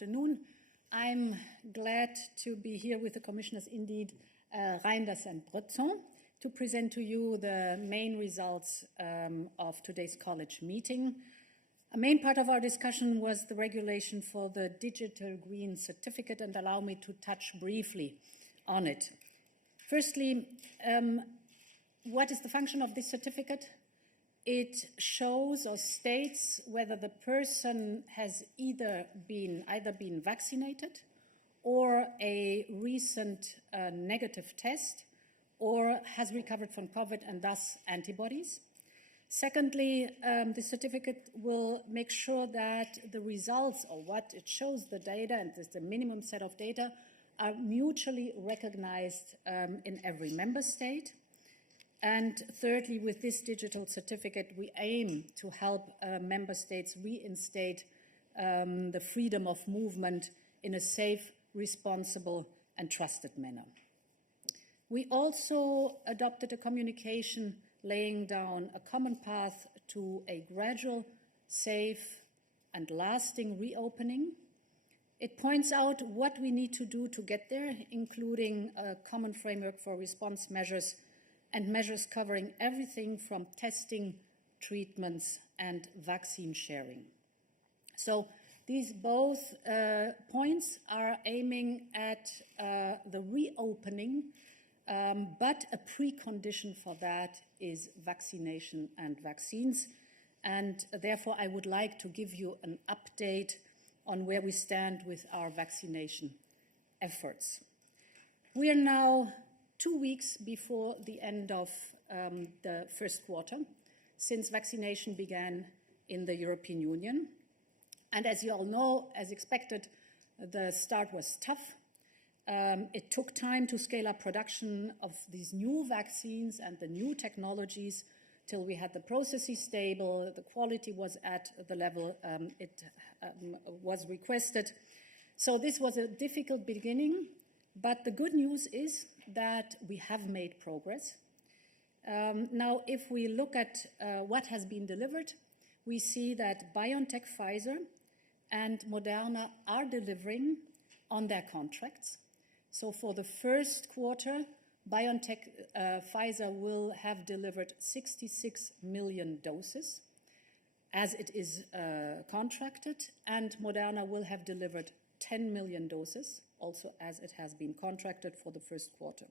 afternoon. I'm glad to be here with the Commissioners, indeed, Reinders and Breton, to present to you the main results of today's college meeting. A main part of our discussion was the regulation for the digital green certificate, and allow me to touch briefly on it. Firstly, what is the function of this certificate? It shows or states whether the person has either been vaccinated or a recent negative test or has recovered from COVID and thus antibodies. Secondly, the certificate will make sure that the results, or what it shows, the data, and there's a minimum set of data, are mutually recognized in every member state. And thirdly, with this digital certificate, we aim to help member states reinstate the freedom of movement in a safe, responsible, and trusted manner. We also adopted a communication laying down a common path to a gradual, safe, and lasting reopening. It points out what we need to do to get there, including a common framework for response measures and measures covering everything from testing, treatments, and vaccine sharing. So these both points are aiming at the reopening, but a precondition for that is vaccination and vaccines. And therefore, I would like to give you an update on where we stand with our vaccination efforts. We are now 2 weeks before the end of the first quarter, since vaccination began in the European Union. And as you all know, as expected, the start was tough. It took time to scale up production of these new vaccines and the new technologies till we had the processes stable, the quality was at the level it was requested. So this was a difficult beginning, but the good news is that we have made progress. Now, if we look at what has been delivered, we see that BioNTech, Pfizer, and Moderna are delivering on their contracts. So for the first quarter, BioNTech, Pfizer will have delivered 66 million doses, as it is contracted, and Moderna will have delivered 10 million doses, also as it has been contracted for the first quarter.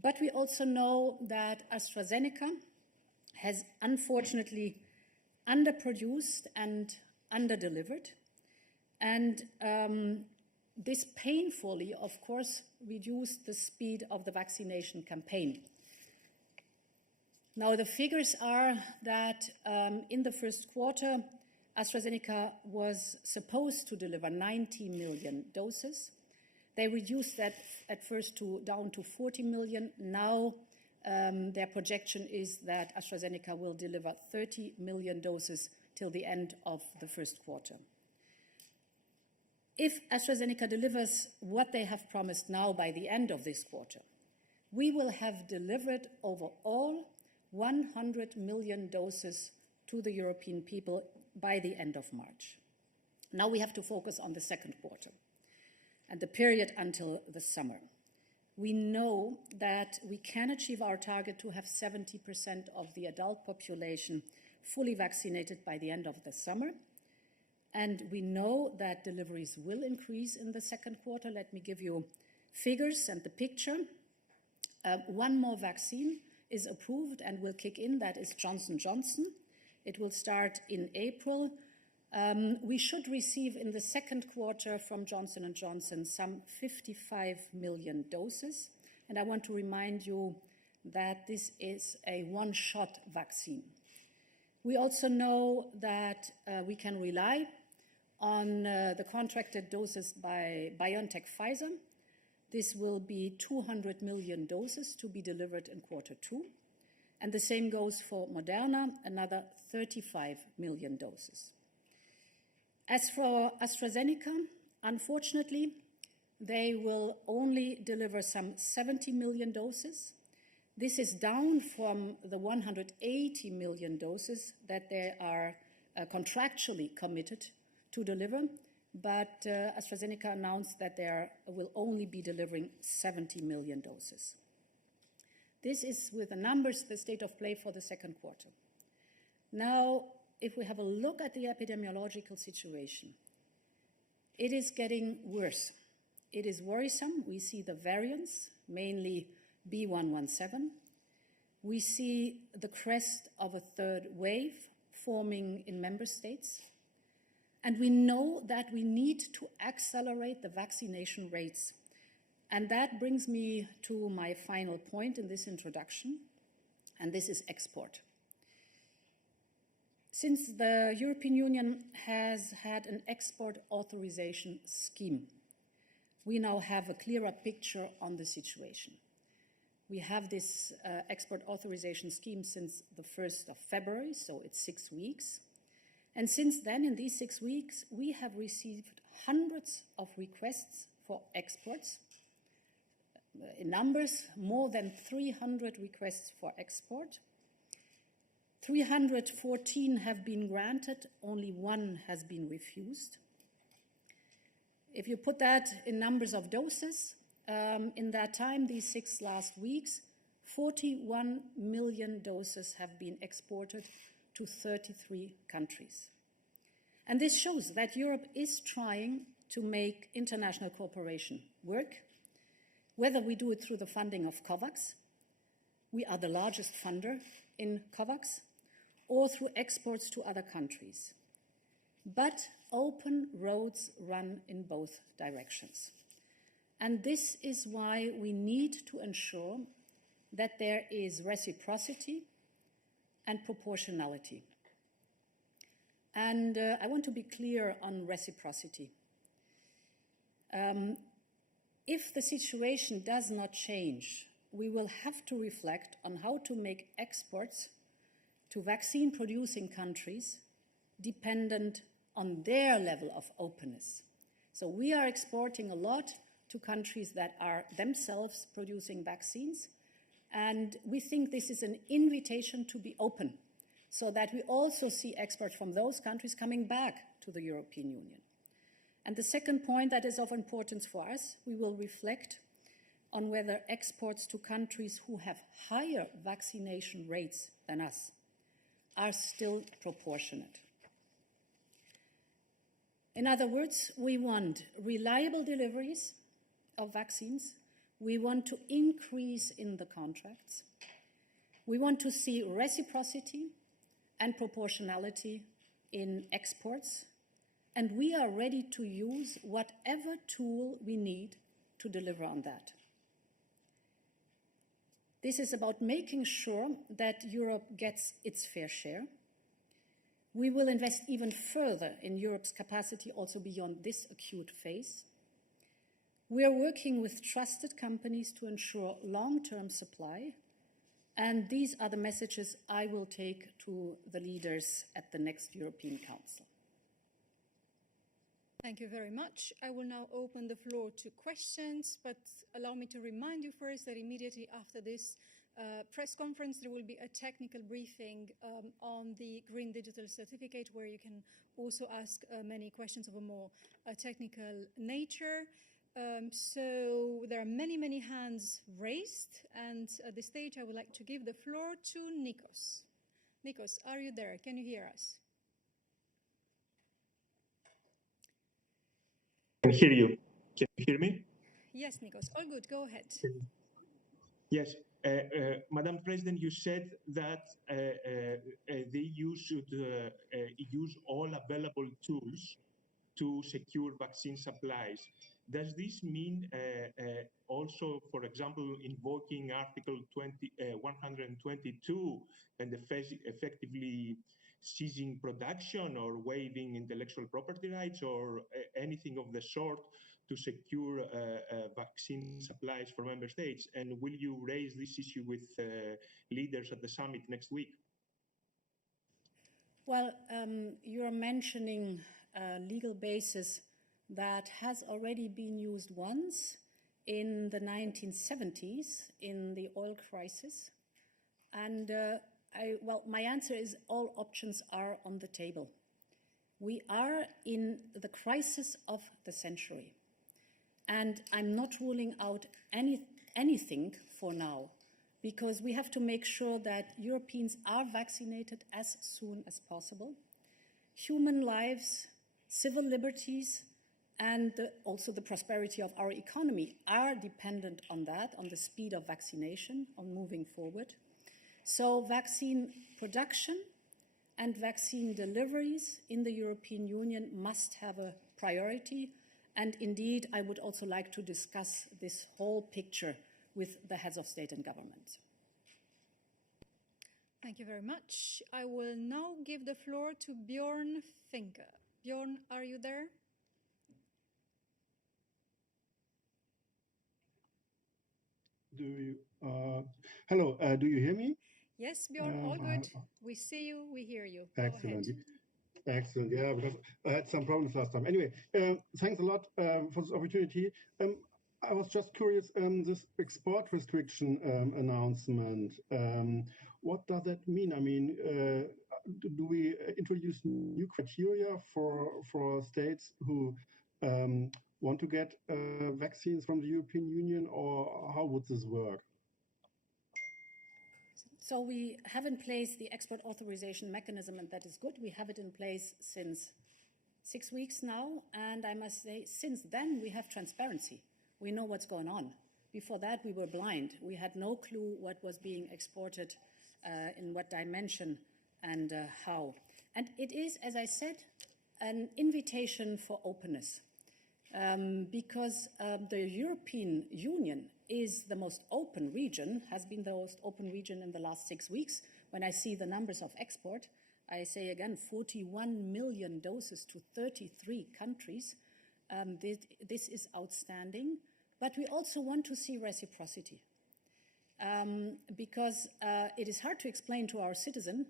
But we also know that AstraZeneca has unfortunately underproduced and underdelivered, and this painfully, of course, reduced the speed of the vaccination campaign. Now, the figures are that in the first quarter, AstraZeneca was supposed to deliver 90 million doses. They reduced that at first down to 40 million. Now their projection is that AstraZeneca will deliver 30 million doses till the end of the first quarter. If AstraZeneca delivers what they have promised now by the end of this quarter, we will have delivered overall 100 million doses to the European people by the end of March. Now we have to focus on the second quarter and the period until the summer. We know that we can achieve our target to have 70% of the adult population fully vaccinated by the end of the summer. And we know that deliveries will increase in the second quarter. Let me give you figures and the picture. One more vaccine is approved and will kick in. That is Johnson&Johnson. It will start in April. We should receive in the second quarter from Johnson&Johnson some 55 million doses. And I want to remind you that this is a one-shot vaccine. We also know that we can rely on the contracted doses by BioNTech, Pfizer. This will be 200 million doses to be delivered in quarter two. And the same goes for Moderna, another 35 million doses. As for AstraZeneca, unfortunately, they will only deliver some 70 million doses. This is down from the 180 million doses that they are contractually committed to deliver. but AstraZeneca announced that they will only be delivering 70 million doses. This is, with the numbers, the state of play for the second quarter. Now, if we have a look at the epidemiological situation, it is getting worse. It is worrisome. We see the variants, mainly B.1.1.7. We see the crest of a third wave forming in member states. And we know that we need to accelerate the vaccination rates. And that brings me to my final point in this introduction, and this is export. Since the European Union has had an export authorization scheme, we now have a clearer picture on the situation. We have this export authorization scheme since the 1st of February, so it's 6 weeks. And since then, in these 6 weeks, we have received hundreds of requests for exports. In numbers, more than 300 requests for export. 314 have been granted, only one has been refused. If you put that in numbers of doses, in that time, these 6 last weeks, 41 million doses have been exported to 33 countries. And this shows that Europe is trying to make international cooperation work, whether we do it through the funding of COVAX, we are the largest funder in COVAX, or through exports to other countries. But open roads run in both directions. And this is why we need to ensure that there is reciprocity and proportionality. And I want to be clear on reciprocity. If the situation does not change, we will have to reflect on how to make exports to vaccine-producing countries dependent on their level of openness. So we are exporting a lot to countries that are themselves producing vaccines, and we think this is an invitation to be open, so that we also see exports from those countries coming back to the European Union. And the second point that is of importance for us, we will reflect on whether exports to countries who have higher vaccination rates than us are still proportionate. In other words, we want reliable deliveries of vaccines. We want to increase in the contracts. We want to see reciprocity and proportionality in exports. And we are ready to use whatever tool we need to deliver on that. This is about making sure that Europe gets its fair share. We will invest even further in Europe's capacity also beyond this acute phase. We are working with trusted companies to ensure long-term supply, and these are the messages I will take to the leaders at the next European Council. Thank you very much. I will now open the floor to questions, but allow me to remind you first that immediately after this press conference, there will be a technical briefing on the Green Digital Certificate, where you can also ask many questions of a more technical nature. So there are many hands raised, and at this stage I would like to give the floor to Nikos. Nikos, are you there? Can you hear us? I can hear you. Can you hear me? Yes, Nikos. All good. Go ahead. Yes. Madam President, you said that the EU should use all available tools to secure vaccine supplies. Does this mean also, for example, invoking Article 122 and effectively ceasing production or waiving intellectual property rights or anything of the sort to secure vaccine supplies for member states? And will you raise this issue with leaders at the summit next week? Well, you're mentioning a legal basis that has already been used once in the 1970s in the oil crisis. And well, my answer is all options are on the table. We are in the crisis of the century. And I'm not ruling out anything for now, because we have to make sure that Europeans are vaccinated as soon as possible. Human lives, civil liberties, and also the prosperity of our economy are dependent on that, on the speed of vaccination, on moving forward. So vaccine production and vaccine deliveries in the European Union must have a priority. And indeed, I would also like to discuss this whole picture with the heads of state and government. Thank you very much. I will now give the floor to Bjorn Finke. Bjorn, are you there? Hello, do you hear me? Yes, Bjorn, all good. We see you, we hear you. Excellent. Excellent, yeah, because I had some problems last time. Anyway, thanks a lot for this opportunity. I was just curious, this export restriction announcement, what does that mean? I mean, do we introduce new criteria for states who want to get vaccines from the European Union, or how would this work? So we have in place the export authorization mechanism, and that is good. We have it in place since 6 weeks now, and I must say, since then we have transparency. We know what's going on. Before that, we were blind. We had no clue what was being exported, in what dimension, and how. And it is, as I said, an invitation for openness, because the European Union is the most open region, has been the most open region in the last 6 weeks. When I see the numbers of export, I say again, 41 million doses to 33 countries. This is outstanding, but we also want to see reciprocity, because it is hard to explain to our citizen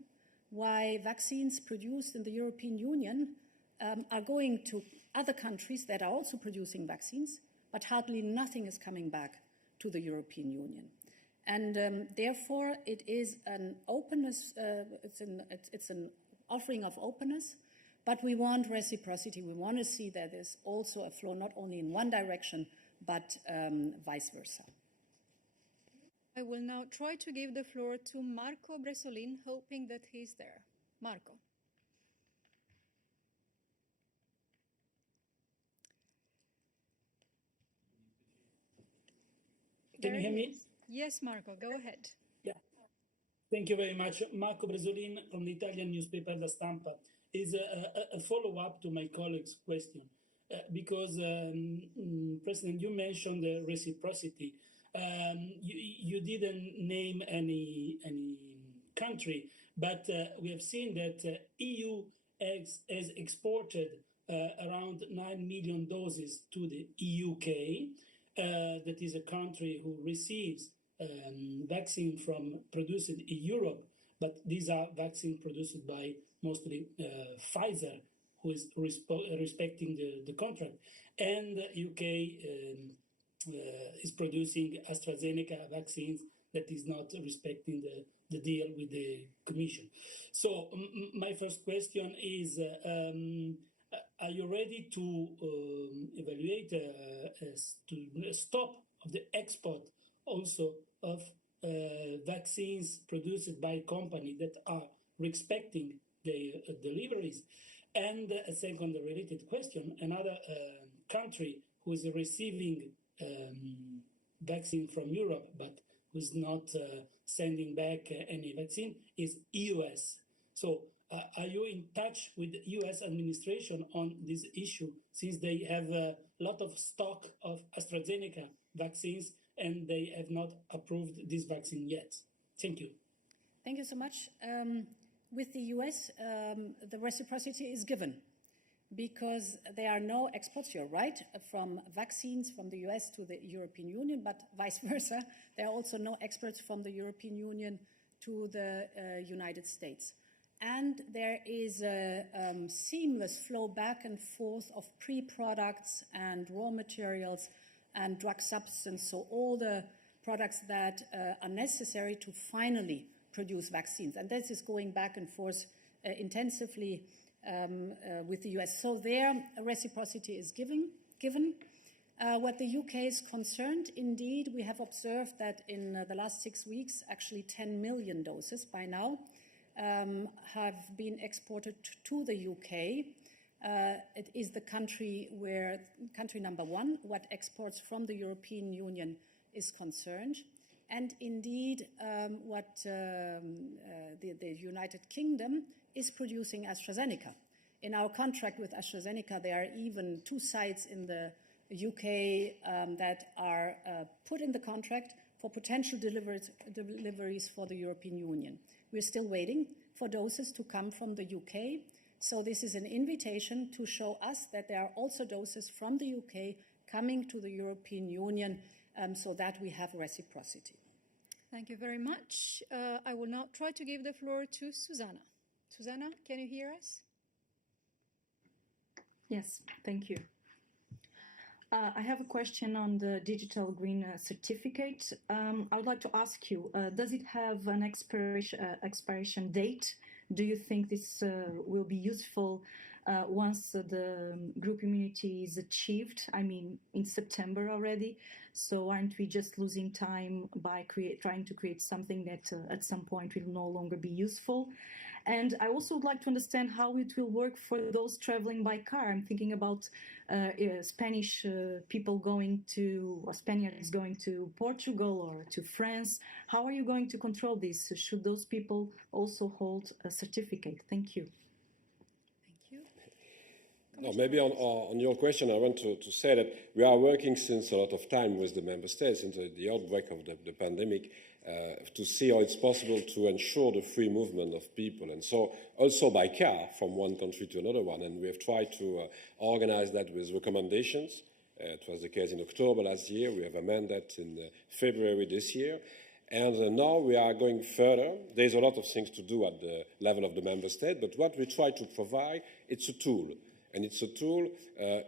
why vaccines produced in the European Union are going to other countries that are also producing vaccines, but hardly nothing is coming back to the European Union. And therefore, it is an openness, it's an offering of openness, but we want reciprocity. We want to see that there's also a flow not only in one direction, but vice versa. I will now try to give the floor to Marco Bresolin, hoping that he's there. Marco. Can you hear me? Yes, Marco, go ahead. Yeah. Thank you very much. Marco Bresolin from the Italian newspaper La Stampa. Is a follow-up to my colleague's question, because President, you mentioned the reciprocity. You didn't name any country, but we have seen that EU has exported around 9 million doses to the UK. That is a country who receives vaccine produced in Europe, but these are vaccines produced by mostly Pfizer, who is respecting the contract, and the UK is producing AstraZeneca vaccines that is not respecting the deal with the Commission. So my first question is, are you ready to evaluate to stop of the export also of vaccines produced by companies that are respecting the deliveries? And a second related question, another country who is receiving vaccine from Europe but who's not sending back any vaccine is US. So are you in touch with the US administration on this issue, since they have a lot of stock of AstraZeneca vaccines and they have not approved this vaccine yet? Thank you. Thank you so much. With the US, the reciprocity is given because there are no exports, you're right, from vaccines from the US to the European Union, but vice versa. There are also no exports from the European Union to the United States. And there is a seamless flow back and forth of pre-products and raw materials and drug substance, so all the products that are necessary to finally produce vaccines. And this is going back and forth intensively with the US. So there, reciprocity is given. What the UK is concerned, indeed, we have observed that in the last 6 weeks, actually 10 million doses by now have been exported to the UK. It is the country number one, what exports from the European Union is concerned. And indeed, what the United Kingdom is producing AstraZeneca. In our contract with AstraZeneca, there are even 2 sites in the UK that are put in the contract for potential deliveries for the European Union. We're still waiting for doses to come from the UK. So this is an invitation to show us that there are also doses from the UK coming to the European Union so that we have reciprocity. Thank you very much. I will now try to give the floor to Susanna. Susanna, can you hear us? Yes, thank you. I have a question on the digital green certificate. I would like to ask you, does it have an expiration date? Do you think this will be useful once the group immunity is achieved? I mean, in September already. So aren't we just losing time by trying to create something that at some point will no longer be useful? And I also would like to understand how it will work for those traveling by car. I'm thinking about Spanish people Spaniards going to Portugal or to France. How are you going to control this? Should those people also hold a certificate? Thank you. Thank you. No, maybe on your question, I want to say that we are working since a lot of time with the member states since the outbreak of the pandemic to see how it's possible to ensure the free movement of people. And so also by car from one country to another one. And we have tried to organize that with recommendations. It was the case in October last year. We have amended in February this year. And now we are going further. There's a lot of things to do at the level of the member state. But what we try to provide, it's a tool. And it's a tool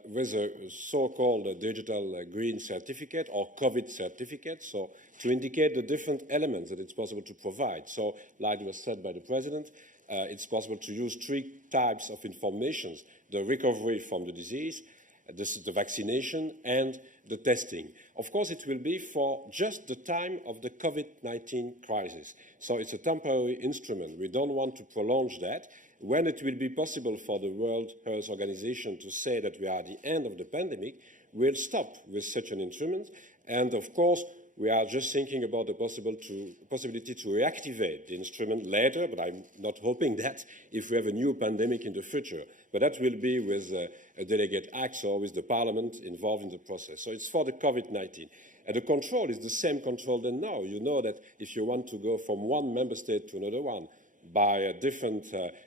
with a so-called digital green certificate or COVID certificate, so to indicate the different elements that it's possible to provide. So, like was said by the President, it's possible to use 3 types of information: the recovery from the disease, the vaccination, and the testing. Of course, it will be for just the time of the COVID-19 crisis. So it's a temporary instrument. We don't want to prolong that. When it will be possible for the World Health Organization to say that we are at the end of the pandemic, we'll stop with such an instrument. And of course, we are just thinking about the possibility to reactivate the instrument later, but I'm not hoping that if we have a new pandemic in the future. But that will be with a delegate act or with the Parliament involved in the process. So it's for the COVID-19. And the control is the same control than now. You know that if you want to go from one member state to another one, by different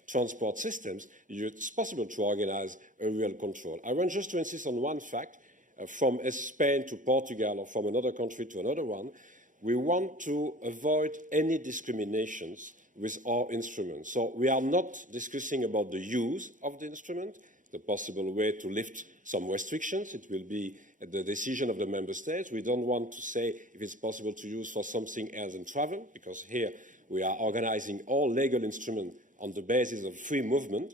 transport systems, it's possible to organize a real control. I want just to insist on one fact. From Spain to Portugal or from another country to another one, we want to avoid any discriminations with our instruments. So we are not discussing about the use of the instrument, the possible way to lift some restrictions. It will be the decision of the member states. We don't want to say if it's possible to use for something else in travel, because here we are organizing all legal instruments on the basis of free movement.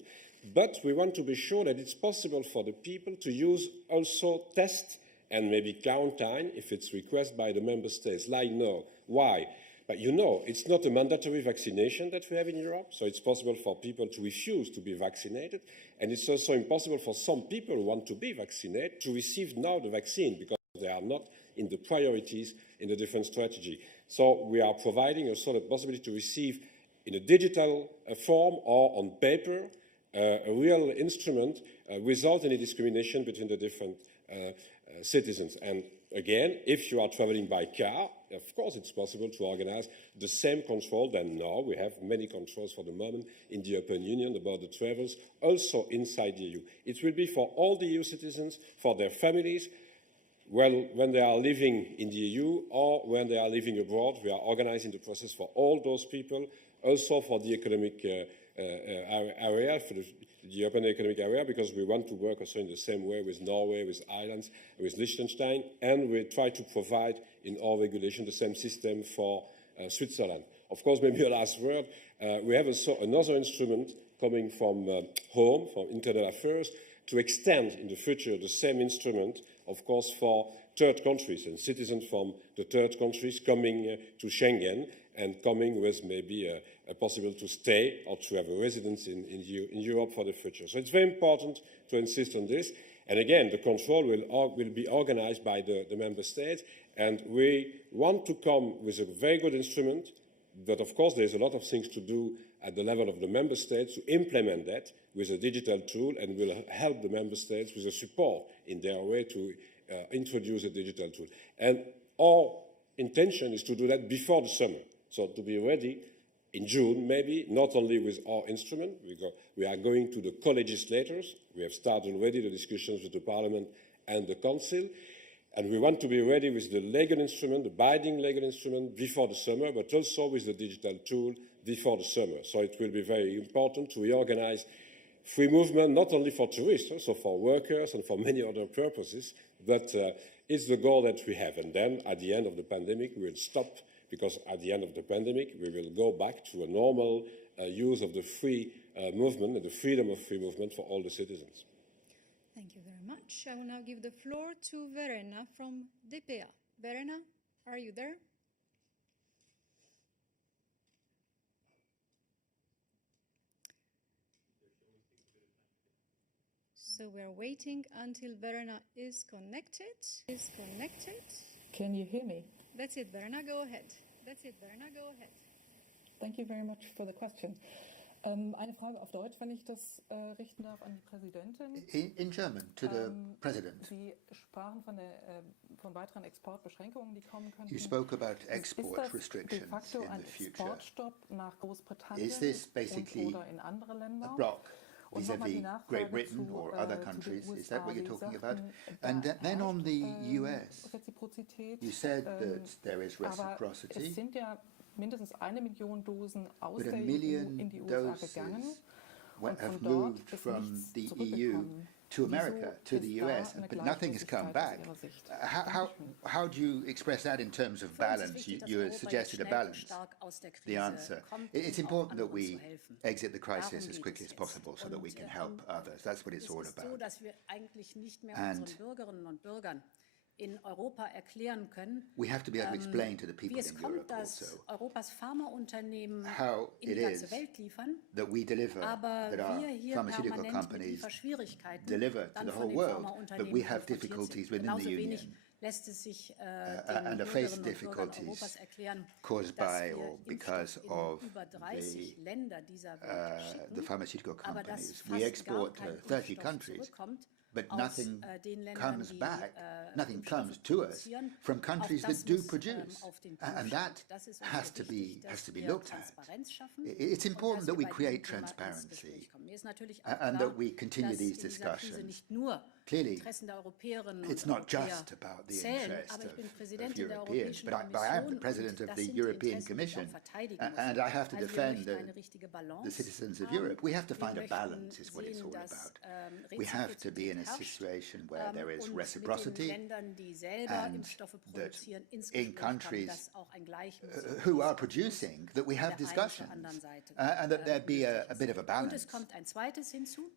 But we want to be sure that it's possible for the people to use also test and maybe quarantine if it's requested by the member states, like now. Why? But you know, it's not a mandatory vaccination that we have in Europe, so it's possible for people to refuse to be vaccinated. And it's also impossible for some people who want to be vaccinated to receive now the vaccine because they are not in the priorities in the different strategy. So we are providing also the possibility to receive in a digital form or on paper a real instrument without any discrimination between the different citizens. And again, if you are traveling by car, of course it's possible to organize the same control than now. We have many controls for the moment in the European Union about the travels, also inside the EU. It will be for all the EU citizens, for their families, well, when they are living in the EU or when they are living abroad. We are organizing the process for all those people, also for the economic area, for the European Economic Area, because we want to work also in the same way with Norway, with Ireland, with Liechtenstein, and we try to provide in our regulation the same system for Switzerland. Of course, maybe a last word, we have also another instrument coming from home, from internal affairs, to extend in the future the same instrument, of course, for third countries and citizens from the third countries coming to Schengen and coming with maybe a possible to stay or to have a residence in Europe for the future. So it's very important to insist on this. And again, the control will be organized by the member states. And we want to come with a very good instrument, but of course there's a lot of things to do at the level of the member states to implement that with a digital tool, and will help the member states with the support in their way to introduce a digital tool. And our intention is to do that before the summer. So to be ready in June, maybe, not only with our instrument, we are going to the co-legislators. We have started already the discussions with the Parliament and the Council. And we want to be ready with the legal instrument, the binding legal instrument, before the summer, but also with the digital tool before the summer. So it will be very important to reorganize free movement, not only for tourists, also for workers and for many other purposes, but it's the goal that we have. And then at the end of the pandemic, we will stop, because at the end of the pandemic, we will go back to a normal use of the free movement and the freedom of free movement for all the citizens. Thank you very much. I will now give the floor to Verena from DPA. Verena, are you there? So we're waiting until Verena is connected. Can you hear me? That's it, Verena, go ahead. Thank you very much for the question. Eine Frage auf Deutsch, wenn ich das richten darf an die Präsidentin. In German, to the President. Sie sprachen von weiteren Exportbeschränkungen, die kommen könnten. You spoke about export restrictions de facto in ein the future. Exportstopp nach Großbritannien Is this basically oder in andere Länder? a block vis-à-vis Great Britain or other countries? Is that what you're talking about? And then on the US, you said that there is reciprocity. Es sind ja mindestens 1 Million Dosen aus But der a EU million in die USA doses gegangen have moved from the EU to America, to the US, but nothing has come back. How do you express that in terms of balance? You suggested a balance. The answer. It's important that we exit the crisis as quickly as possible so that we can help others. That's what it's all about. And in Europa erklären können, we have to be able to explain to the people wie es in kommt, Europe dass also Europas Pharmaunternehmen how in it die ganze is Welt liefern, that we deliver, aber that our wir hier pharmaceutical permanent companies Lieferschwierigkeiten deliver to dann the von whole den world, but Pharmaunternehmen we have kolportiert difficulties sind. within Genauso the wenig Union lässt es sich den and face Bürgerinnen und Bürgern difficulties Europas erklären, caused dass by wir or because Impfstoff of in über 30 Länder dieser Welt the schicken, pharmaceutical aber dass companies. fast We gar export to kein 30 Impfstoff countries, zurückkommt but aus nothing den Ländern, comes die back, nothing Impfstoffe comes to us produzieren. from Auch countries das that do muss produce. auf den And Prüfstand. that Das ist uns has sehr to be wichtig, dass wir looked at. Transparenz schaffen It's und important dass that wir we bei create diesem Thema ins transparency Gespräch kommen. Mir ist natürlich auch and klar, that we continue dass these in dieser Krise discussions. nicht nur Clearly, Interessen der Europäerinnen und it's not Europäer just about the zählen, interest aber ich bin of Präsidentin der Europeans, Europäischen but I am the Kommission president und of das the sind die European Interessen, die ich Commission, auch verteidigen muss. and I have to Also wir defend möchten eine richtige the Balance citizens of haben. Europe. We have to Wir find a möchten balance, is what it's sehen, all dass, about. We have to be in a Reziprizität situation where there is und reciprocity mit den Ländern, die selber and Impfstoffe that produzieren, ins in Gespräch kommen, countries dass auch ein Gleichmaß who are producing, that we have discussions and that there be a bit of a Und balance. es kommt ein zweites hinzu.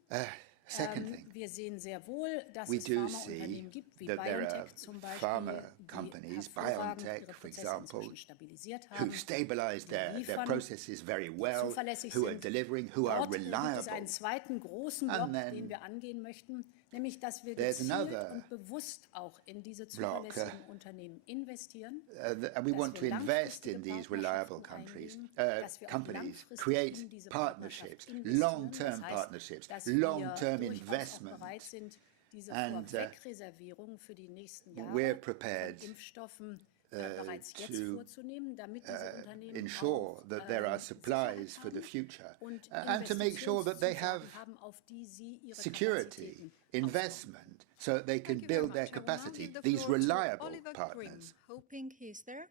Second thing, Wir sehen sehr wohl, dass we es do Pharmaunternehmen see gibt, wie that there are BioNTech zum Beispiel, pharma die companies, hervorragend BioNTech, ihre for Prozesse example, inzwischen stabilisiert who haben, stabilize their liefern, processes very well, zuverlässig who are sind. delivering, who are Dort gibt es reliable. einen zweiten großen And Block, then den wir angehen möchten, nämlich dass wir there's gezielt another und bewusst auch in diese block, zuverlässigen Unternehmen investieren, And we dass want to wir invest in langfristige these reliable Partnerschaften eingehen, dass wir auch companies, langfristig create in diese partnerships, Partnerschaft investieren. long-term Das heißt, partnerships, dass wir long-term durchaus auch investment. bereit sind, diese And, Vorwegreservierung für die nächsten Jahre we're prepared von Impfstoffen bereits jetzt to vorzunehmen, damit diese Unternehmen ensure auch, that there are supplies for the future and to make sure that they have haben, auf die sie ihre security, Kapazitäten investment, so they can Thank you very build their much. I will now capacity, give the these floor to reliable Oliver partners. Grimm, hoping he's there.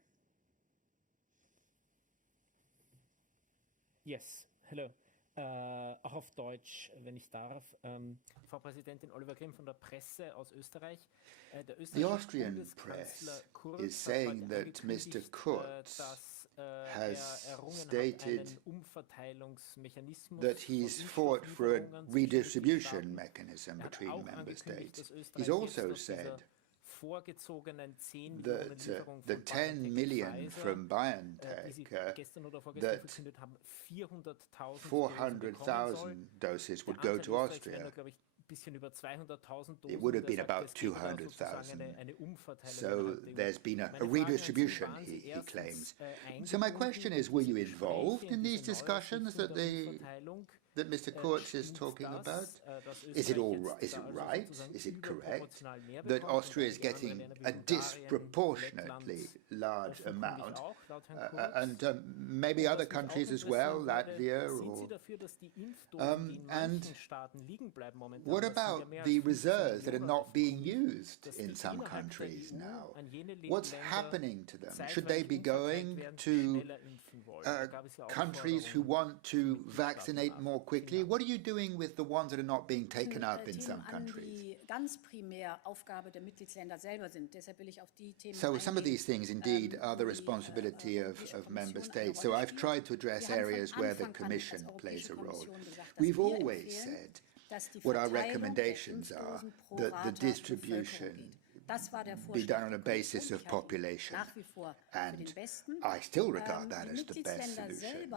Yes, hello. Auch auf Deutsch, wenn ich darf. Frau Präsidentin, Oliver Grimm von der Presse aus Österreich. Der The Austrian press is saying that Mr. Kurz has stated that he's fought for a redistribution mechanism between member states. He's also said that the 10 million from BioNTech, that 400,000 doses would go to Austria. It would have been about 200,000. So there's been a redistribution, he claims. So my question is, were you involved in these discussions that Mr. Kurz is talking about? Is it right? Is it correct that Austria is getting a disproportionately large amount, and maybe other countries as well, Latvia? And what about the reserves that are not being used in some countries now? What's happening to them? Should they be going to countries who want to vaccinate more quickly? What are you doing with the ones that are not being taken up in some countries? So some of these things indeed are the responsibility of member states. So I've tried to address areas where the Commission plays a role. We've always said what our recommendations are, that the distribution be done on a basis of population, and I still regard that as the best solution.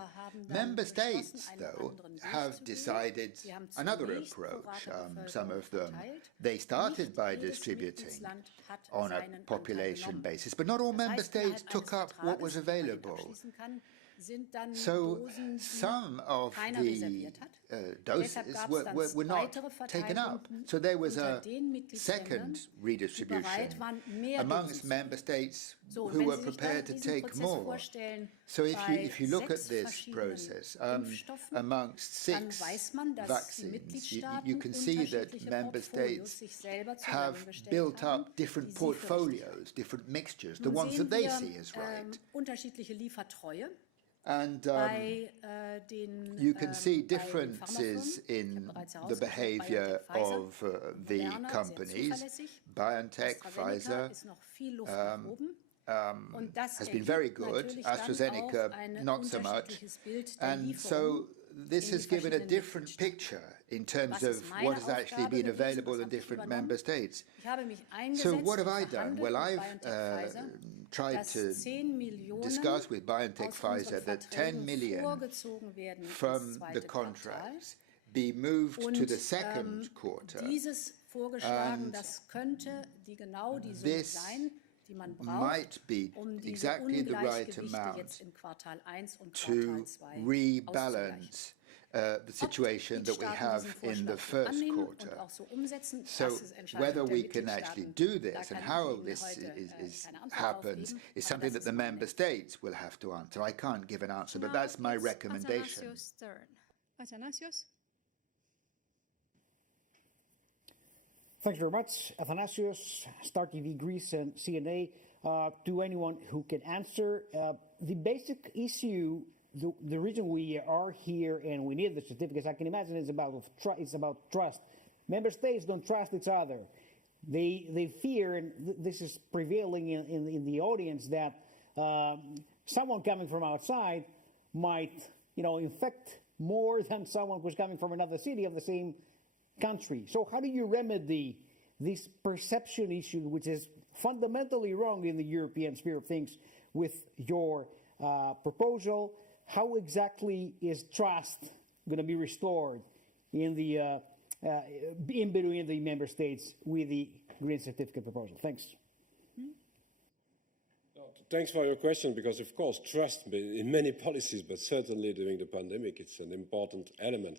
Member states, though, have decided another approach. Some of them, they started by distributing on a population basis, but not all member states took up what was available. So some of the doses were not taken up. So there was a second redistribution amongst member states who were prepared to take more. So if you look at this process, amongst 6 vaccines, you can see that member states have built up different portfolios, different mixtures, the ones that they see as right. And you can see differences in the behavior of the companies. BioNTech, Pfizer has been very good. AstraZeneca, not so much. And so this has given a different picture in terms of what has actually been available in different member states. So what have I done? Well, I've tried to discuss with BioNTech Pfizer that 10 million from the contracts be moved to the second quarter. And this might be exactly the right amount to rebalance the situation that we have in the first quarter. So whether we can actually do this and how this happens is something that the member states will have to answer. I can't give an answer, but that's my recommendation. Athanasios. Thanks very much. Athanasios, Star TV Greece and CNA. To anyone who can answer, the basic issue, the reason we are here and we need the certificates, I can imagine, is about trust. Member states don't trust each other. They fear, and this is prevailing in the audience, that someone coming from outside might, infect more than someone who's coming from another city of the same country. So how do you remedy this perception issue, which is fundamentally wrong in the European sphere of things, with your proposal? How exactly is trust going to be restored in between the member states with the green certificate proposal? Thanks. Thanks for your question, because of course trust in many policies, but certainly during the pandemic, it's an important element.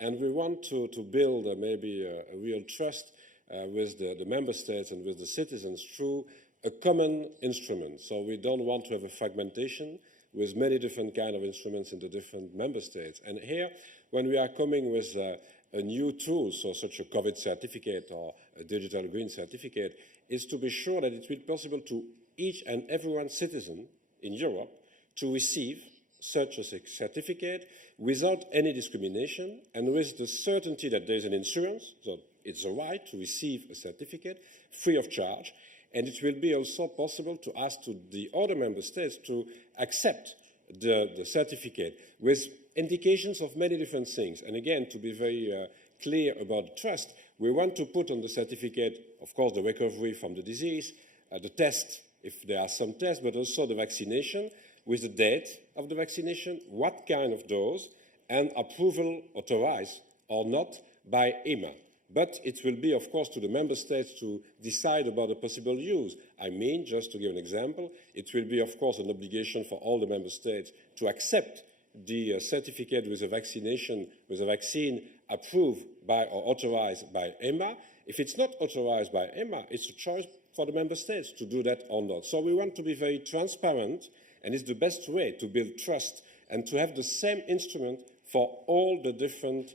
And we want to build maybe a real trust with the member states and with the citizens through a common instrument. So we don't want to have a fragmentation with many different kind of instruments in the different member states. And here, when we are coming with a new tool, so such a COVID certificate or a digital green certificate, is to be sure that it will be possible to each and every one citizen in Europe to receive such a certificate without any discrimination and with the certainty that there is an insurance, so it's a right to receive a certificate free of charge, and it will be also possible to ask to the other member states to accept the certificate with indications of many different things. And again, to be very clear about trust, we want to put on the certificate, of course, the recovery from the disease, the test, if there are some tests, but also the vaccination with the date of the vaccination, what kind of dose, and approval authorized or not by EMA. But it will be, of course, to the member states to decide about the possible use. I mean, just to give an example, it will be, of course, an obligation for all the member states to accept the certificate with a vaccination, with a vaccine approved by or authorized by EMA. If it's not authorized by EMA, it's a choice for the member states to do that or not. So we want to be very transparent, and it's the best way to build trust and to have the same instrument for all the different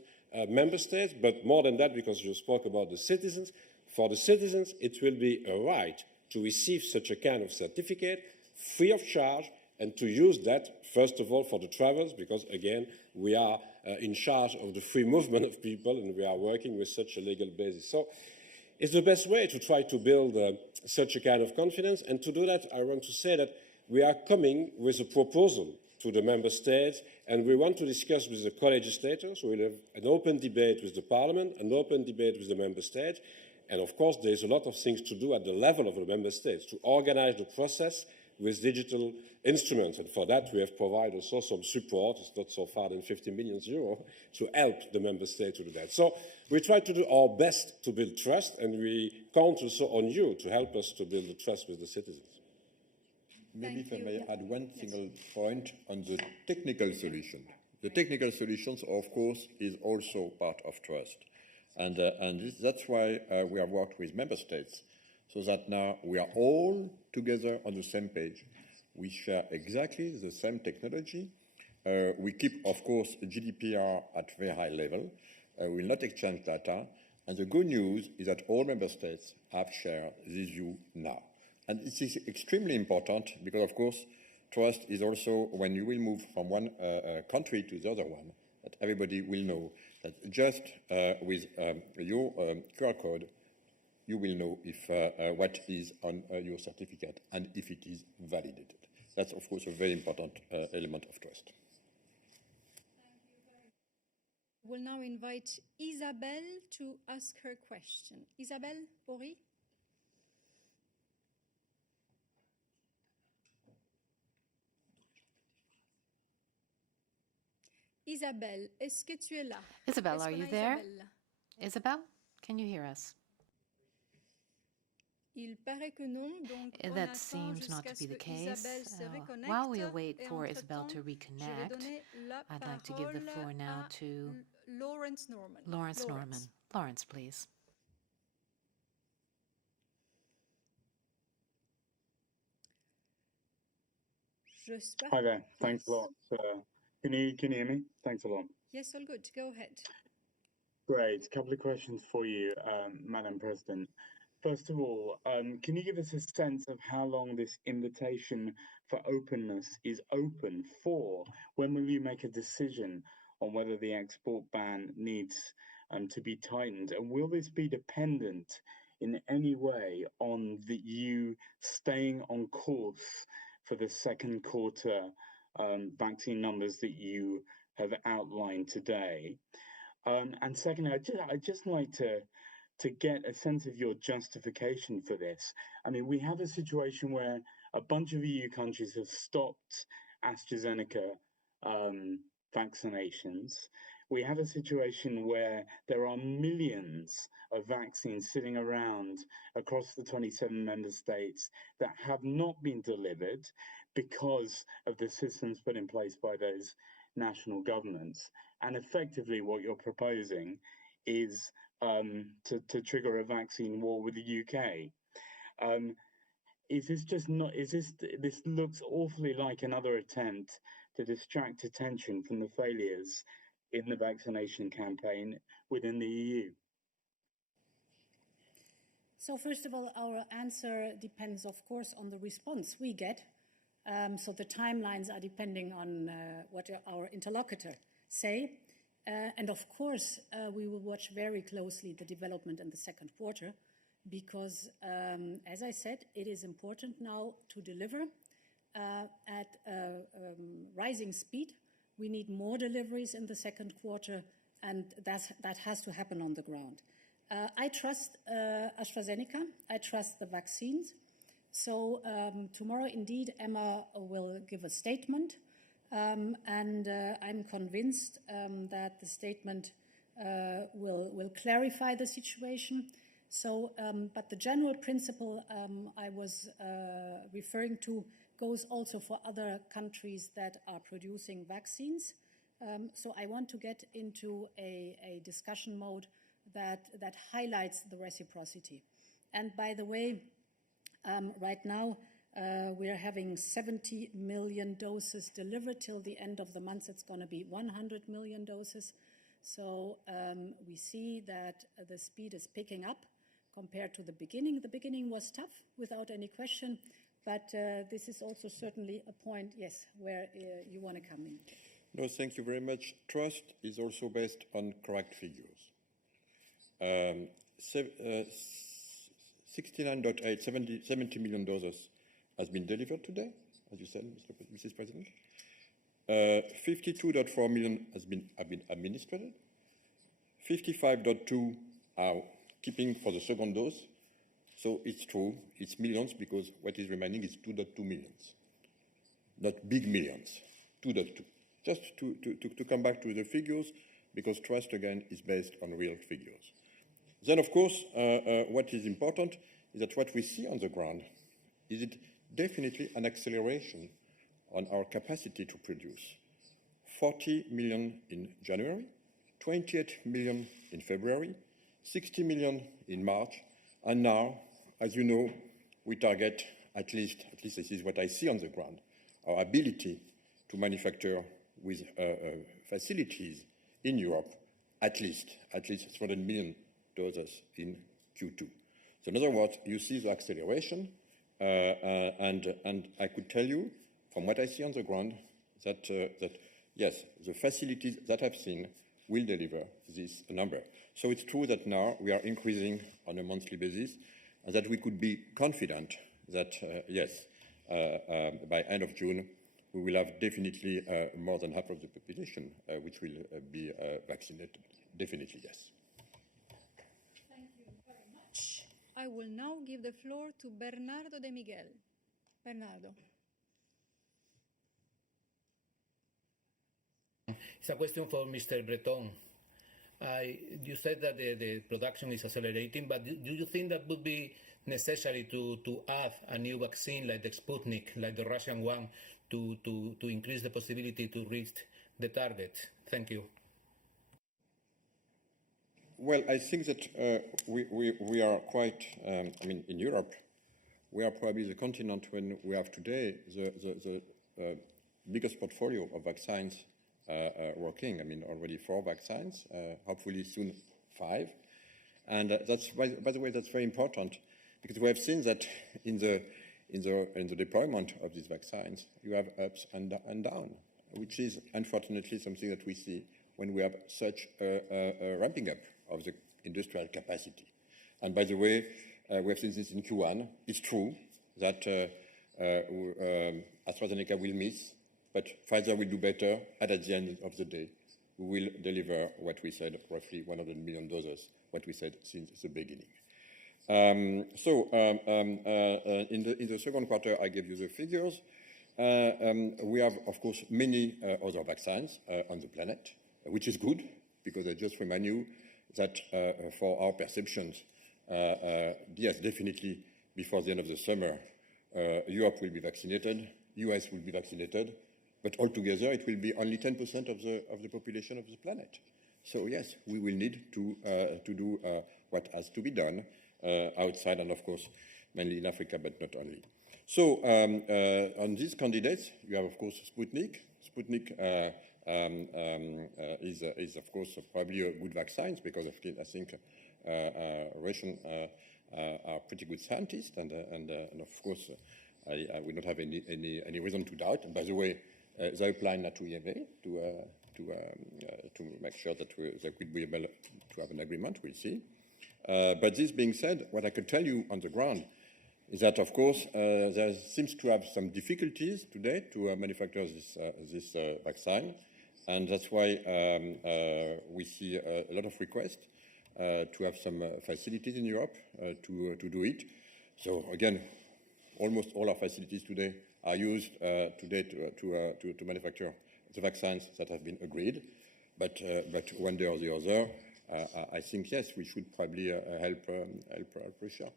member states, but more than that, because you spoke about the citizens, for the citizens it will be a right to receive such a kind of certificate free of charge and to use that, first of all, for the travels, because again, we are in charge of the free movement of people and we are working with such a legal basis. So it's the best way to try to build such a kind of confidence, and to do that, I want to say that we are coming with a proposal to the member states, and we want to discuss with the co-legislators. We'll have an open debate with the Parliament, an open debate with the member states, and of course there's a lot of things to do at the level of the member states to organize the process with digital instruments, and for that we have provided also some support. It's not so far than 50 million euros to help the member states to do that. So we try to do our best to build trust, and we count also on you to help us to build the trust with the citizens. Maybe if I may add one single point on the technical solution. The technical solutions, of course, is also part of trust. And that's why we have worked with member states, so that now we are all together on the same page. We share exactly the same technology. We keep, of course, GDPR at very high level. We will not exchange data. And the good news is that all member states have shared this view now. And this is extremely important because, of course, trust is also when you will move from one country to the other one, that everybody will know that just with your QR code, you will know if what is on your certificate and if it is validated. That's, of course, a very important element of trust. We'll now invite Isabelle to ask her question. Isabelle Horry. Isabelle, est-ce que tu es là? Isabelle, are you there? Isabelle, can you hear us? Il paraît que non, donc that seems not to be the case. While we await for Isabelle to reconnect, I'd like to give the floor now to Lawrence Norman. Lawrence, please. Hi there. Thanks a lot. Can you hear me? Thanks a lot. Yes, all good. Go ahead. Great. A couple of questions for you, Madam President. First of all, can you give us a sense of how long this invitation for openness is open for? When will you make a decision on whether the export ban needs to be tightened? And will this be dependent in any way on you staying on course for the second quarter vaccine numbers that you have outlined today? And secondly, I'd just like to get a sense of your justification for this. I mean, we have a situation where a bunch of EU countries have stopped AstraZeneca vaccinations. We have a situation where there are millions of vaccines sitting around across the 27 member states that have not been delivered because of the systems put in place by those national governments. And effectively what you're proposing is to trigger a vaccine war with the UK. This looks awfully like another attempt to distract attention from the failures in the vaccination campaign within the EU. So first of all, our answer depends, of course, on the response we get. So the timelines are depending on what our interlocutor say. And of course, we will watch very closely the development in the second quarter because, as I said, it is important now to deliver at rising speed. We need more deliveries in the second quarter, and that has to happen on the ground. I trust AstraZeneca. I trust the vaccines. So tomorrow, indeed, Emma will give a statement, and I'm convinced that the statement will clarify the situation. So, but the general principle I was referring to goes also for other countries that are producing vaccines. So I want to get into a discussion mode that highlights the reciprocity. And by the way, right now we are having 70 million doses delivered. Till the end of the month, it's going to be 100 million doses. So we see that the speed is picking up compared to the beginning. The beginning was tough, without any question, but this is also certainly a point, yes, where you want to come in. No, thank you very much. Trust is also based on correct figures. 69.8, 70 million doses has been delivered today, as you said, Mrs. President. 52.4 million have been administered. 55.2 are keeping for the second dose. So it's true, it's millions, because what is remaining is 2.2 millions. Not big millions, 2.2. Just to come back to the figures, because trust, again, is based on real figures. Then, of course, what is important is that what we see on the ground is it definitely an acceleration on our capacity to produce. 40 million in January, 28 million in February, 60 million in March, and now, as you know, we target at least this is what I see on the ground, our ability to manufacture with facilities in Europe at least 300 million doses in Q2. So in other words, you see the acceleration, and I could tell you from what I see on the ground that yes, the facilities that I've seen will deliver this number. So it's true that now we are increasing on a monthly basis, and that we could be confident that yes, by end of June, we will have definitely more than half of the population which will be vaccinated. Definitely, yes. Thank you very much. I will now give the floor to Bernardo de Miguel. Bernardo. It's a question for Mr. Breton. You said that the production is accelerating, but do you think that would be necessary to add a new vaccine like the Sputnik, like the Russian one, to increase the possibility to reach the target? Thank you. Well, I think that we are quite, in Europe, we are probably the continent when we have today the biggest portfolio of vaccines working. Already 4 vaccines, hopefully soon 5. And that's, by the way, that's very important, because we have seen that in the deployment of these vaccines, you have ups and down, which is unfortunately something that we see when we have such a ramping up of the industrial capacity. And by the way, we have seen this in Q1. It's true that AstraZeneca will miss, but Pfizer will do better, and at the end of the day, we will deliver what we said, roughly 100 million doses, what we said since the beginning. In the second quarter, I gave you the figures. We have, of course, many other vaccines on the planet, which is good, because I just remind you that for our perceptions, yes, definitely before the end of the summer, Europe will be vaccinated, US will be vaccinated, but altogether it will be only 10% of the population of the planet. So yes, we will need to do what has to be done outside, and of course, mainly in Africa, but not only. So on these candidates, you have, of course, Sputnik. Sputnik is of course probably a good vaccine, because I think Russian are pretty good scientists, and of course I would not have any reason to doubt. And by the way, they apply now to EMA to make sure that they could be able to have an agreement. We'll see. But this being said, what I could tell you on the ground is that, of course, there seems to have some difficulties today to manufacture this vaccine, and that's why we see a lot of requests to have some facilities in Europe to do it. So again, almost all our facilities today are used today to manufacture the vaccines that have been agreed. But one day or the other, I think yes, we should probably help Russia.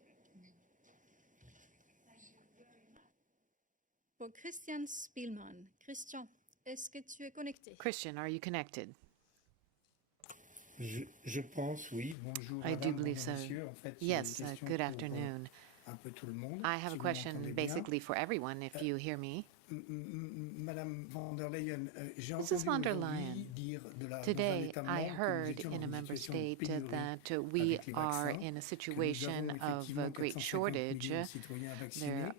Pour Christian Spielmann. Christian, est-ce que tu es connecté? Christian, are you connected? Je pense, oui. Bonjour, I do madame, believe so. monsieur. En fait, Yes, good afternoon. Un peu tout le monde, I have si a vous question m'entendez bien. basically for everyone, if you hear me. Madame von der Leyen, j'ai Mrs. entendu von der aujourd'hui Leyen, dire dans un today État I membre que nous heard étions in dans a une member situation de state pénurie that we avec les are vaccins, in a que nous situation avons of effectivement great 450 shortage. millions de citoyens vaccinés, There,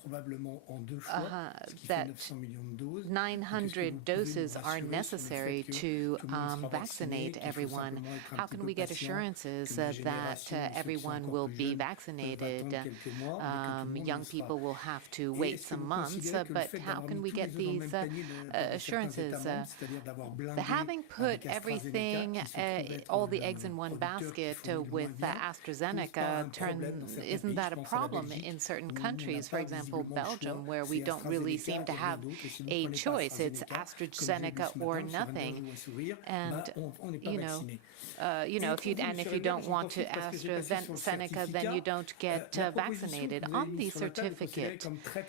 probablement en 2 fois, ce qui fait that 900 millions de doses. 900 doses are necessary to vaccinate vacciné, qu'il faut everyone. simplement être un How petit can peu we get patient, assurances que ma that génération, ceux qui sont everyone encore will plus be jeunes, peuvent vaccinated? attendre quelques mois, mais que tout le monde Young le sera. people will have to Et wait est-ce que some vous months, considérez que le but fait how d'avoir can mis we tous les get œufs dans le these même panier de certains assurances? États membres, c'est-à-dire d'avoir blindé Having put avec everything, AstraZeneca, qui se trouve être all the le eggs in one producteur qui basket fournit le moins with bien, pose pas AstraZeneca, un problème dans certains isn't pays, that je a pense à la problem Belgique, in certain où on n'a countries, for pas example, visiblement le choix, Belgium, where we c'est don't really AstraZeneca seem to et rien have d'autre. Et si vous a prenez pas choice. It's AstraZeneca, AstraZeneca comme or j'ai lu ce matin sur un nothing. journaux à sourire, And bah, on n'est pas vacciné. if you and if you don't want to parce que j'ai passé sur le AstraZeneca, then you don't get la proposition vaccinated. que vous avez On the mise sur la table est considérée certificate, comme très the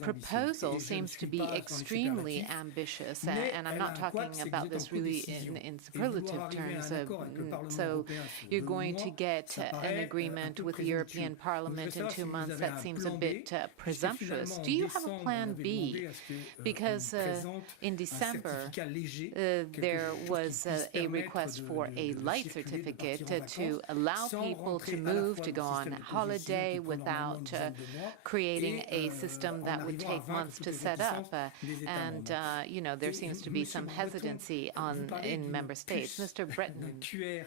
proposal ambitieuse. Et je ne seems to suis be pas dans les extremely superlatifs, ambitious, mais and I'm elle a not un talking couac, c'est que about vous êtes en this really codécision. in Et superlative vouloir arriver à terms. un accord avec le Parlement So européen sur you're 2 going to mois, get ça an paraît un agreement peu with the présomptueux. European Donc, je Parliament veux in savoir 2 si vous months. avez That un seems a plan B, bit puisque presumptuous. finalement, Do en you have a décembre, on plan avait B? demandé à ce que, Because on présente in un December, certificat léger, there quelque chose was qui puisse a permettre request for a light circuler, de certificate partir en to vacances, allow sans people to rentrer à la move, fois to dans go le on système de holiday codécision qui prend normalement une without dizaine de mois, creating et a system en that would arrivant à take vaincre months toutes to les set up. réticences des États And, membres. there Et seems to be Monsieur some Breton, hesitancy vous parlez in d'une member states. puce, Mr. Breton, d'un QR.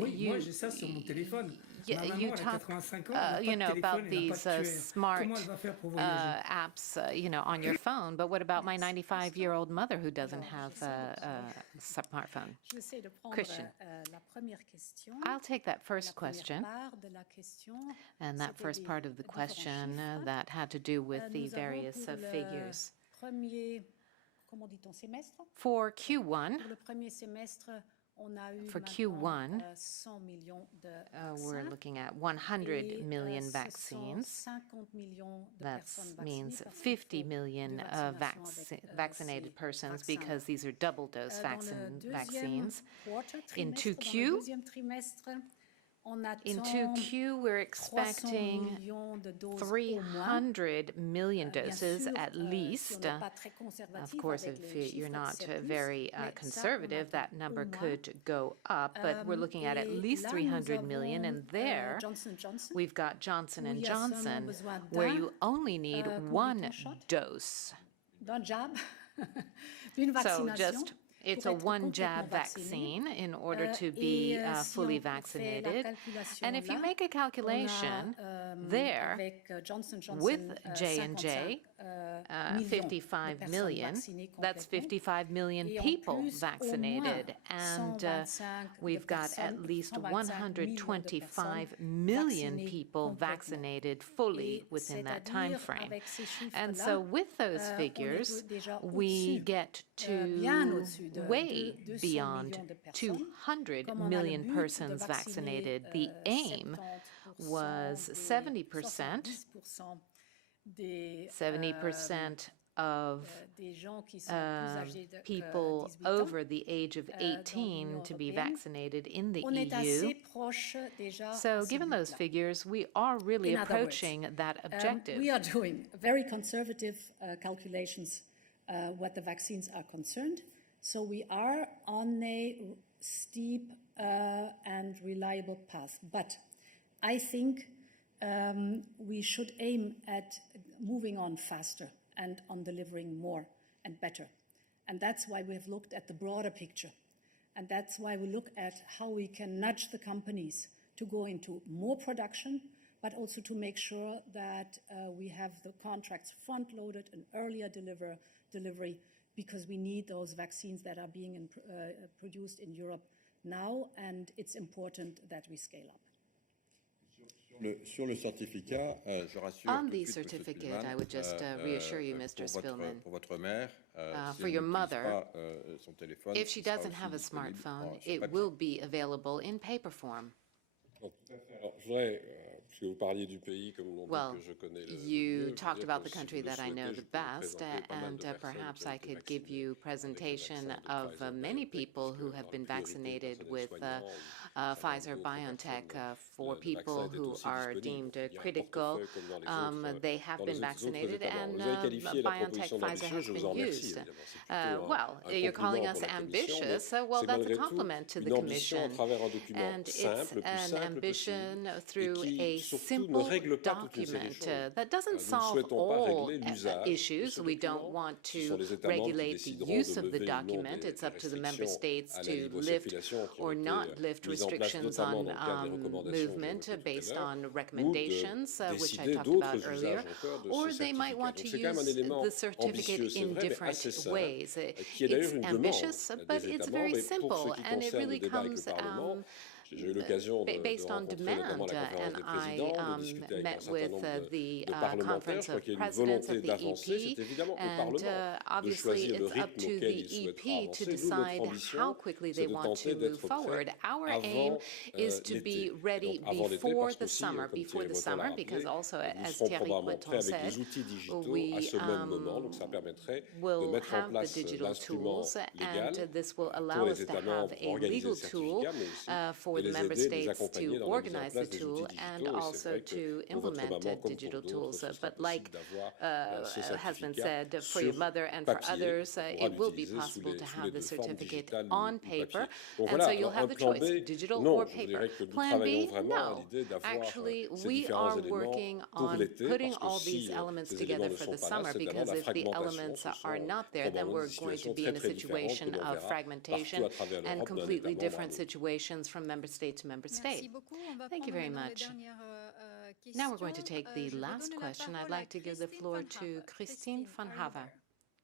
Oui, moi j'ai ça sur mon téléphone. Ma maman, you elle a talk, 85 ans, elle n'a pas de about téléphone, elle n'a pas these de QR. smart Comment elle va faire pour voyager? apps, on your phone. But what about my 95-year-old mother who doesn't have a smartphone? Christian, I'll take that first question. And that first part of the question that had to do with the various figures. For Q1, we're looking at 100 million vaccines. That means 50 million vaccinated persons because these are double-dose vaccines. In 2Q, we're expecting 300 million doses at least. Of course, if you're not very conservative, that number could go up, but we're looking at least 300 million, and there we've got Johnson&Johnson, where you only need one dose. So just it's a one-jab vaccine in order to be fully vaccinated. And if you make a calculation there with J&J, 55 million, that's 55 million people vaccinated. And we've got at least 125 million people vaccinated fully within that time frame. And so with those figures, we get to way beyond 200 million persons vaccinated. The aim was 70% of people over the age of 18 to be vaccinated in the EU. So given those figures, we are really approaching that objective. We are doing very conservative calculations what the vaccines are concerned. So we are on a steep and reliable path. But I think we should aim at moving on faster and on delivering more and better. And that's why we have looked at the broader picture. And that's why we look at how we can nudge the companies to go into more production, but also to make sure that we have the contracts front-loaded and earlier delivery, because we need those vaccines that are being produced in Europe now, and it's important that we scale up. On the certificate, I would just reassure you, Mr. Spillman, for your mother, if she doesn't have a smartphone, it will be available in paper form. Well, you talked about the country that I know the best, and perhaps I could give you a presentation of many people who have been vaccinated with Pfizer-BioNTech. For people who are deemed critical, they have been vaccinated, and BioNTech-Pfizer has been used. Well, you're calling us ambitious. Well, that's a compliment to the Commission, and it's an ambition through a simple document that doesn't solve all issues. We don't want to regulate the use of the document. It's up to the member states to lift or not lift restrictions on movement based on recommendations, which I talked about earlier, or they might want to use the certificate in different ways. It's ambitious, but it's very simple, and it really comes based on demand, and I met with the Conference of Presidents of the EP, and obviously it's up to the EP to decide how quickly they want to move forward. Our aim is to be ready before the summer, because also, as Thierry Breton said, we will have the digital tools, and this will allow us to have a legal tool for the member states to organize the tool and also to implement digital tools. But like has been said, for your mother and for others, it will be possible to have the certificate on paper, and so you'll have the choice, digital or paper. Plan B? No. Actually, we are working on putting all these elements together for the summer, because if the elements are not there, then we're going to be in a situation of fragmentation and completely different situations from member state to member state. Thank you very much. Now we're going to take the last question. I'd like to give the floor to Christine van Haver.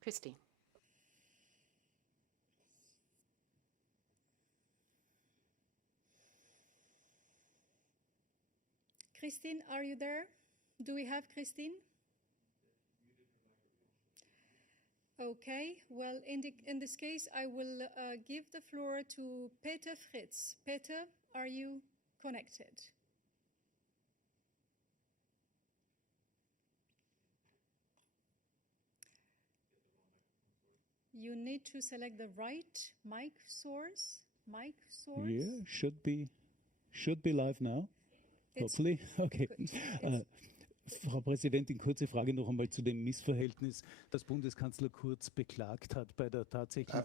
Christine. Christine, are you there? Do we have Christine? Okay, well, in this case, I will give the floor to Peter Fritz. Peter, are you connected? You need to select the right mic source. Yeah, should be live now. Hopefully. Okay. Frau Präsidentin, kurze Frage noch einmal zu dem Missverhältnis, das Bundeskanzler Kurz beklagt hat bei der tatsächlichen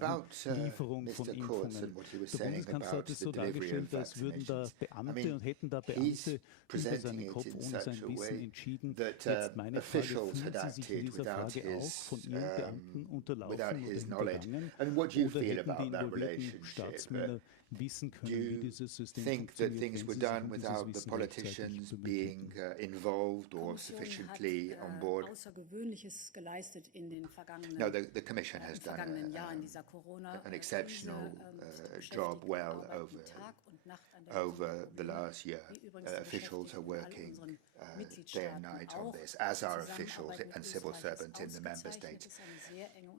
Lieferung von Impfungen. Der Bundeskanzler hat es so dargestellt, als würden da Beamte und hätten da Beamte über seinen Kopf ohne sein Wissen entschieden. Jetzt meine Frage, fühlen Sie sich in dieser Frage auch von Ihren Beamten unterlaufen oder hintergangen? Oder hätten die involvierten Staatsmänner wissen können, wie dieses System think that things were done dieses without the Wissen politicians rechtzeitig being involved or sufficiently on board? Außergewöhnliches geleistet in den vergangenen No, the Commission has done Jahr in dieser an exceptional job well over the last year. Officials are working day and night on this, as are officials and civil servants in the member states.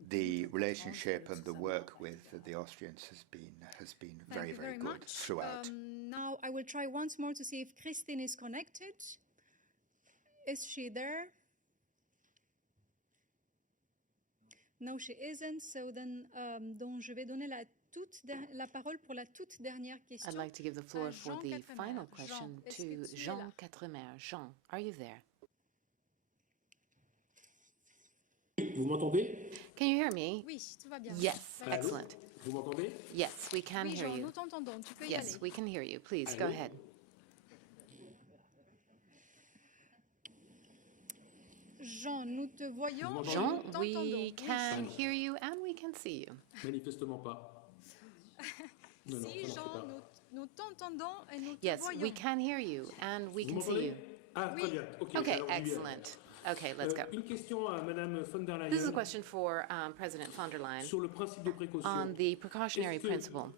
The relationship and the work with the Austrians has been very, very good throughout. Now I will try once more to see if Christine is connected. Is she there? No, she isn't. So then, donc je vais donner la parole pour la toute dernière question. I'd like to give the floor for the final question to Jean Quatremer. Jean, are you there? Vous m'entendez? Can you hear me? Oui, tout va bien. Yes, excellent. Vous m'entendez? Yes, we can hear Jean, you. nous t'entendons. Tu peux y Yes, aller. we can hear you. Please, go ahead. Jean, nous te voyons. Jean, nous we t'entendons. can hear you and we can see you. Manifestement pas. Non, Si, non, Jean, nous t'entendons et nous te Yes, voyons. we can hear you and we can see you. Ah, très bien. Okay, alors, excellent. Okay, let's go. Une question à Madame von der Leyen. This is a question for President von der Leyen Sur le principe de précaution. on the precautionary principle.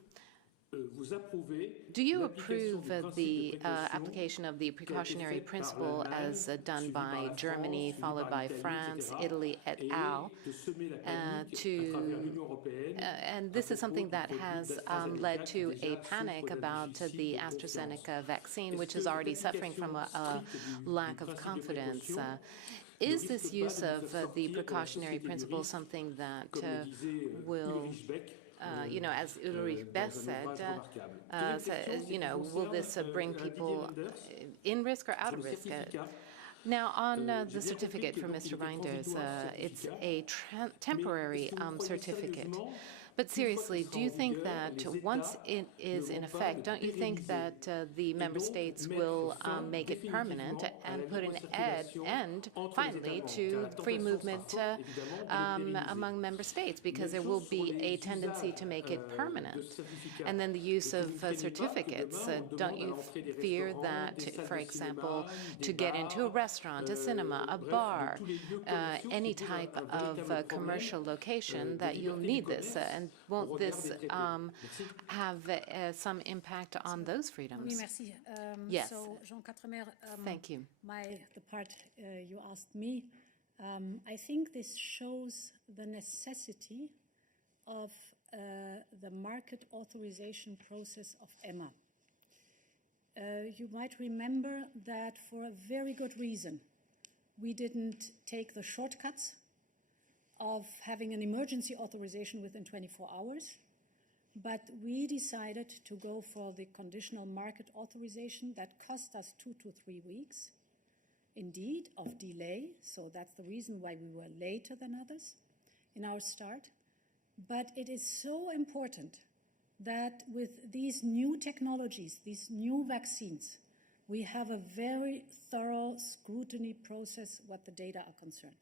Vous approuvez Do you approve the application of the precautionary principle as done by Germany, followed by France, Italy, et al., and this is something that has led to a panic about the AstraZeneca vaccine, which is already suffering from a lack of confidence. Is this use of the precautionary principle something that will as Ulrich Best said, will this bring people in risk or out of risk? Now, on the certificate for Mr. Reinders, it's a temporary certificate. But seriously, do you think that once it is in effect, don't you think that the member states will make it permanent and put an end, finally, to free movement among member states? Because there will be a tendency to make it permanent. And then the use of certificates, don't you fear that, for example, to get into a restaurant, a cinema, a bar, any type of commercial location, that you'll need this? And won't this have some impact on those freedoms? Oui, merci. Yes. So, Jean Quatremer, thank you. The part you asked me, I think this shows the necessity of the market authorization process of EMA. You might remember that for a very good reason, we didn't take the shortcuts of having an emergency authorization within 24 hours, but we decided to go for the conditional market authorization that cost us 2 to 3 weeks, indeed, of delay. So that's the reason why we were later than others in our start. But it is so important that with these new technologies, these new vaccines, we have a very thorough scrutiny process what the data are concerned.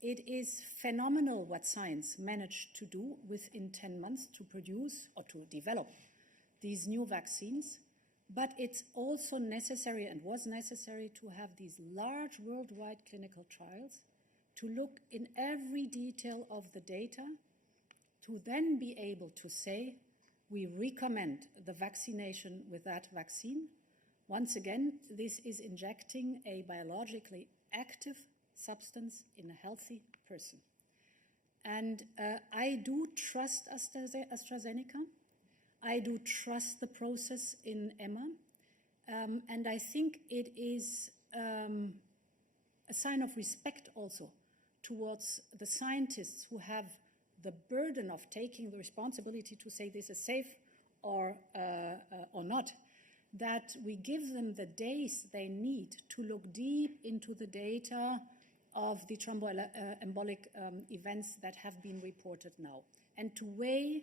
It is phenomenal what science managed to do within 10 months to produce or to develop these new vaccines, but it's also necessary and was necessary to have these large worldwide clinical trials to look in every detail of the data, to then be able to say, we recommend the vaccination with that vaccine. Once again, this is injecting a biologically active substance in a healthy person. And I do trust AstraZeneca. I do trust the process in EMA. And I think it is a sign of respect also towards the scientists who have the burden of taking the responsibility to say this is safe or not, that we give them the days they need to look deep into the data of the thromboembolic events that have been reported now, and to weigh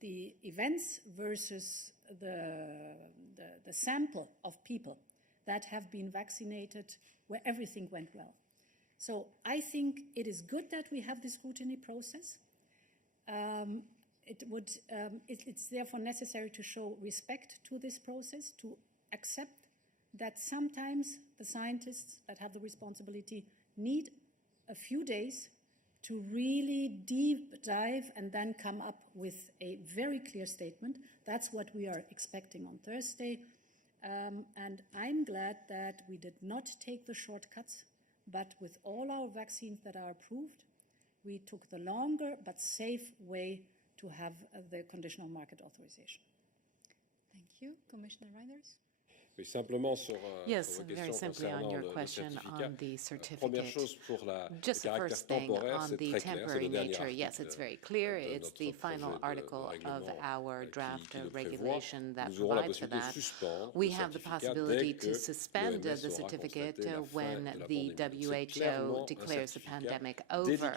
the events versus the sample of people that have been vaccinated where everything went well. So I think it is good that we have this scrutiny process. It's therefore necessary to show respect to this process, to accept that sometimes the scientists that have the responsibility need a few days to really deep dive and then come up with a very clear statement. That's what we are expecting on Thursday. And I'm glad that we did not take the shortcuts, but with all our vaccines that are approved, we took the longer but safe way to have the conditional market authorization. Thank you. Commissioner Reinders. Yes, very simply on your question on the certificate. Just the first thing on the temporary nature, yes, it's very clear. It's the final article of our draft regulation that provides for that. We have the possibility to suspend the certificate when the WHO declares the pandemic over.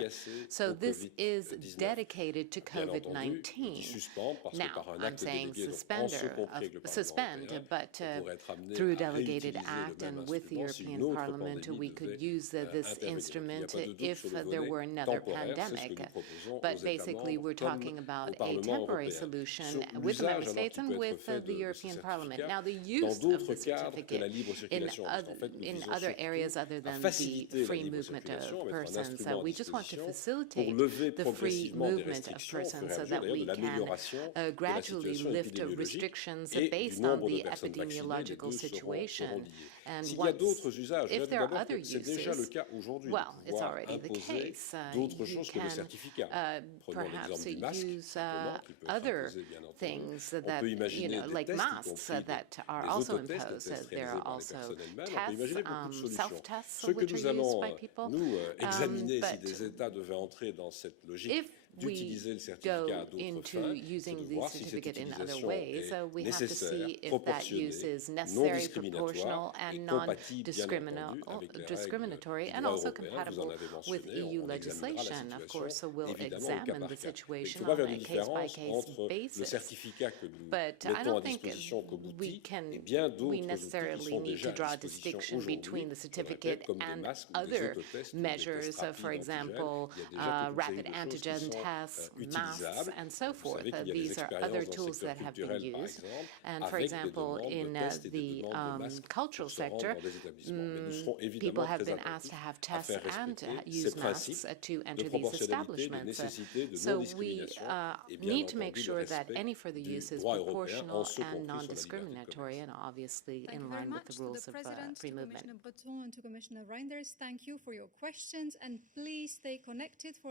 So this is dedicated to COVID-19. Now, I'm saying suspend, but through delegated act and with the European Parliament, we could use this instrument if there were another pandemic. But basically, we're talking about a temporary solution with the Member States and with the European Parliament. Now, the use of the certificate in other areas other than the free movement of persons, we just want to facilitate the free movement of persons so that we can gradually lift restrictions based on the epidemiological situation. And if there are other uses, well, it's already the case. You can perhaps use other things that, like masks that are also imposed. There are also tests, self-tests, which are used by people. If we go into using the certificate in other ways, we have to see if that use is necessary, proportional, and non-discriminatory, and also compatible with EU legislation. Of course, we'll examine the situation on a case-by-case basis. But I don't think we necessarily need to draw a distinction between the certificate and other measures, for example, rapid antigen tests, masks, and so forth. These are other tools that have been used. And for example, in the cultural sector, people have been asked to have tests and use masks to enter these establishments. So we need to make sure that any further use is proportional and non-discriminatory, and obviously in line with the rules of free movement. To Commissioner Breton and to Commissioner Reinders, thank you for your questions, and please stay connected for